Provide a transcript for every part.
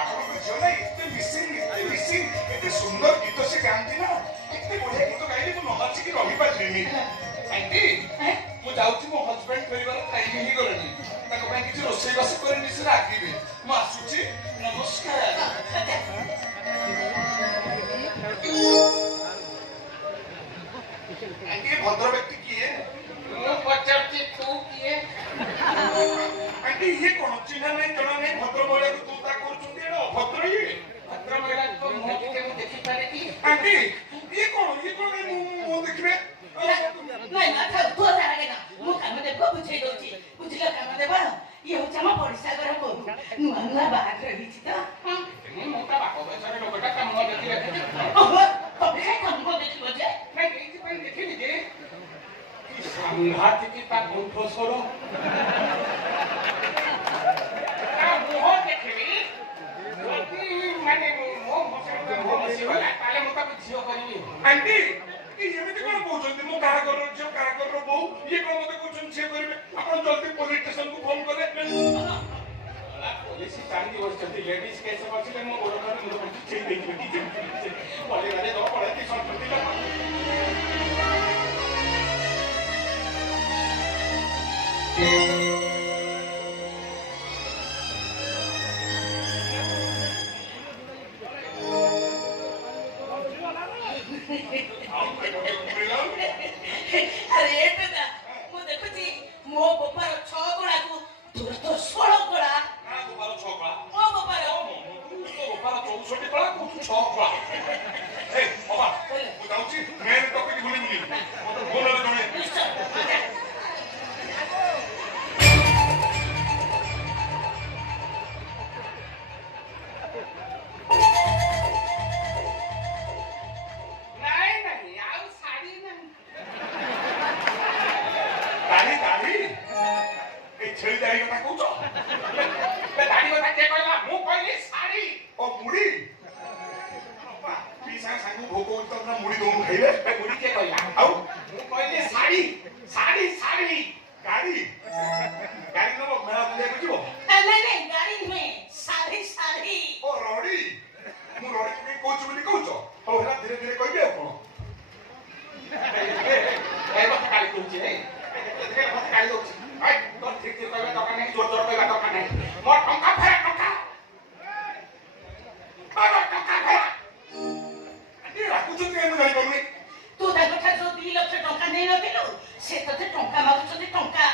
ଆପଣଙ୍କ ଝିଅ ନା ଏତେ ମିସିଂ ଏତେ ସୁନ୍ଦର ଗୀତ ସେ ଗାଆନ୍ତି ନା ଏତେ ବଢିଆ ଗୀତ ଗାଇଲେ ମୁଁ ନ ନାଚିକି ରହିପାରିଲିନି। ଆଣ୍ଟି ମୁଁ ଯାଉଛି ମୋ ହଜବେଣ୍ଡ ଫେରିବାର ଟାଇମ ହେଇଗଲାଣି ତାଙ୍କ ପାଇଁ କିଛି ରୋଷେଇବାସ କରିନି ସେ ରାଗିବେ ମୁଁ ଆସୁଛି ନମସ୍କାର। ଆଣ୍ଟି ଭଦ୍ର ବ୍ୟକ୍ତି କିଏ? ମୁଁ ପଚାରୁଛି ତୁ କିଏ? ଆଣ୍ଟି ଇଏ କଣ ଚିହ୍ନା ନାହିଁ ଜଣା ନାହିଁ ଭଦ୍ର ମହିଳାକୁ ତୁ ତା କରୁଛନ୍ତି ଏଇଟା ଅଭଦ୍ର ଇଏ। ଭଦ୍ର ମହିଳାଙ୍କ ମୁହଁ ଟିକେ ମୁଁ ଦେଖିପାରେ କି? ଆଣ୍ଟି ଇଏ କଣ ମୁଁ ଦେଖିବେ? ନାଇଁ ନା ଥାଉ ତୋ ଆଗେ ନା ମୁଁ କାମଦେବ ବୁଝେଇ ଦଉଛି ବୁଝିଲ କାମଦେବ ଇଏ ହଉଛି ଆମ ପଡିଶା ଘର ବୋହୂ ନୂଆ ନୂଆ ବାହାଘର ହେଇଛି ତ ମୁଁ ତା ବାପ ବୟସର ଲୋକଟା ତା ମୁହଁ ଦେଖିଲେ ତମେ କାଇଁ ତା ମୁହଁ ଦେଖିବ ଯେ? ନାଇଁ ଏଇଥିପାଇଁ ଦେଖିଲି ଯେ ସାଂଘାତିକ ତା କଣ୍ଠ ସ୍ୱର ତା ମୁହଁ ଦେଖିଲି ଯଦି ମାନେ ମୋ ମିଶିଗଲା ତାହେଲେ ମୁଁ ତାକୁ ଝିଅ କରିବି। ଆଣ୍ଟି ଏମିତି କଣ କହୁଛନ୍ତି ମୁଁ କାହା ଘରର ଝିଅ କାହା ଘରର ବୋଉ ଇଏ କଣ ମତେ କହୁଛନ୍ତି ଝିଅ କରିବେ ଆପଣ ଜଲ୍ଦି ପୋଲିସ ଷ୍ଟେସନକୁ ଫୋନ କଲେ। ପୋଲିସ ଚାଲିକି ବସିଛନ୍ତି ଲେଡିଜ କେସ୍ ବସିଲେ ମୋ ଗୋଡ଼ ଘରେ ମୁଣ୍ଡ ପଡିଛି ଦେଇଯିବେ କି ପଳେଇବାରେ ନ ପଳେଇକି ସମ୍ପତ୍ତି ଆରେ ଏଟା ମୁଁ ଦେଖୁଛି ମୋ ବୋପାର 6 ଗୋଳାକୁ ତୋର ତ 16 ଗୋଳା। ଗୋପାଳ 6 କଳା ମୋ ବୋପାର ଗୋପାଳ 64 କଳା କହୁଛୁ 6 କଳା। ବାବା ମୁଁ ଯାଉଛି ମେନ୍ ଟପିକ ଭୁଲି ମତେ ଭୁଲରେ ଜଣେ ଛେଳି ଦାଢି କଥା କହୁଛ? ଦାଢି କଥା କିଏ କହିଲା? ମୁଁ କହିଲି ଶାଢୀ। ଓ ମୁଢି ସାଙ୍ଗକୁ ଭୋଗ କରୁଛି ମୁଢି ଦଉନୁ ଖାଇବେ? ମୁଢି କିଏ କହିଲା? ଆଉ ମୁଁ କହିଲି ଶାଢୀ ଶାଢୀ ଶାଢୀ ଗାଡି ଗାଡି ନବ ମେଳା ବୁଲିବାକୁ ଯିବ? ନାଇଁ ଗାଡି ନୁହେଁ ଶାଢୀ ଶାଢୀ। ଓ ରଡି ମୁଁ ରଡି କାଇଁ କହୁଛି ବୋଲି କହୁଛ? ହଉ ହେଲା ଧୀରେ ଧୀରେ କହିବି ଆଉ କଣ? କଥା କାଳି କହୁଛି କଥା କାଳି ଦଉଛି তোর ঠিক ঠিক কইবা দরকার নাই জোর জোর কইবা দরকার নাই মোর টঙ্কা ফেরা টঙ্কা টঙ্কা ফেরা আরে রাখুଛନ୍ତି ମୁଁ ଜାଣିପାରୁନି। ତୁ ତାଙ୍କ ଠାରୁ 2 ଲକ୍ଷ ଟଙ୍କା ନେଇ ନଥିଲୁ ସେ ତତେ ଟଙ୍କା ମାଗୁଛନ୍ତି ଟଙ୍କା।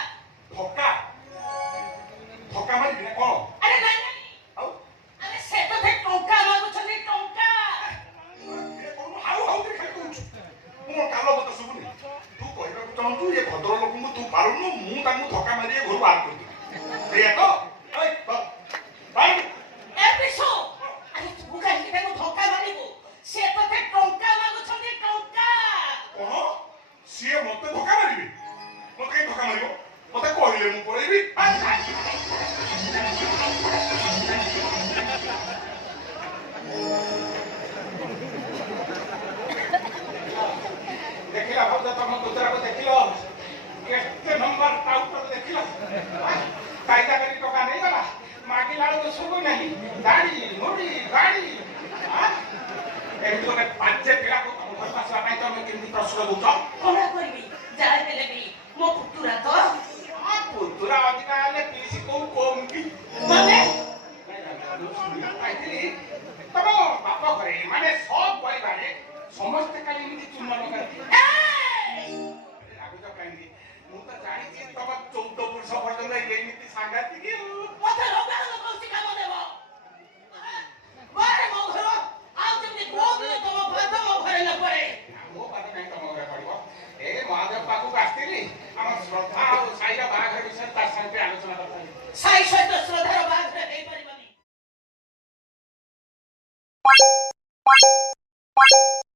ଧକ୍କା ମାରିବି ନା କଣ? ଆରେ ନାଇଁ ଆଉ ଆରେ ସେ ତତେ ଟଙ୍କା ମାଗୁଛନ୍ତି ଟଙ୍କା। ହାଉ ହାଉ ଖାଇ କହୁଛୁ ମୁଁ କାଲ ମତେ ଶୁଭୁନି। ତୁ କହିବାକୁ ଚାହୁଁଛୁ ଏ ଭଦ୍ର ଲୋକଙ୍କୁ ତୁ ପାରୁନୁ ମୁଁ ତାଙ୍କୁ ଧକ୍କା ମାରି ଘରୁ ବାହାର କରିଦେବି ଏଇଆ ତ? ଆରେ ତୁ କାହିଁକି ତାଙ୍କୁ ଧକ୍କା ମାରିବୁ? ସେ ତତେ ଟଙ୍କା ମାଗୁଛନ୍ତି ଟଙ୍କା। କଣ ସିଏ ମତେ ଧକ୍କା ମାରିବେ? ମତେ କାଇଁ ଧକ୍କା ମାରିବ? ମତେ କହିଲେ ମୁଁ ପଳେଇବି। ଦେଖିଲା ଭଦ୍ର ତମ ପୁତୁରାକୁ ଦେଖିଲ କେତେ ନମ୍ବର ଟାଉଟର ଦେଖିଲ କାଇଦା କରି ଟଙ୍କା ନେଇଗଲା ମାଗିଲା ବେଳକୁ ଶୁଭୁ ନାହିଁ ଗାଡି ମୁଢି ଗାଡି ଏମିତି ଗୋଟେ ପାଞ୍ଚେ ପିଲାକୁ ତମ ଘରକୁ ଆସିବା ପାଇଁ ତମେ କେମିତି ପ୍ରଶ୍ନ ଦଉଛ? କଣ କରିବି ଯାହା ହେଲେ ବି ମୋ ପୁତୁରା ତ ପୁତୁରା ଅଧିକା ହେଲେ ପିସି କୋଉ କମ କି ମାନେ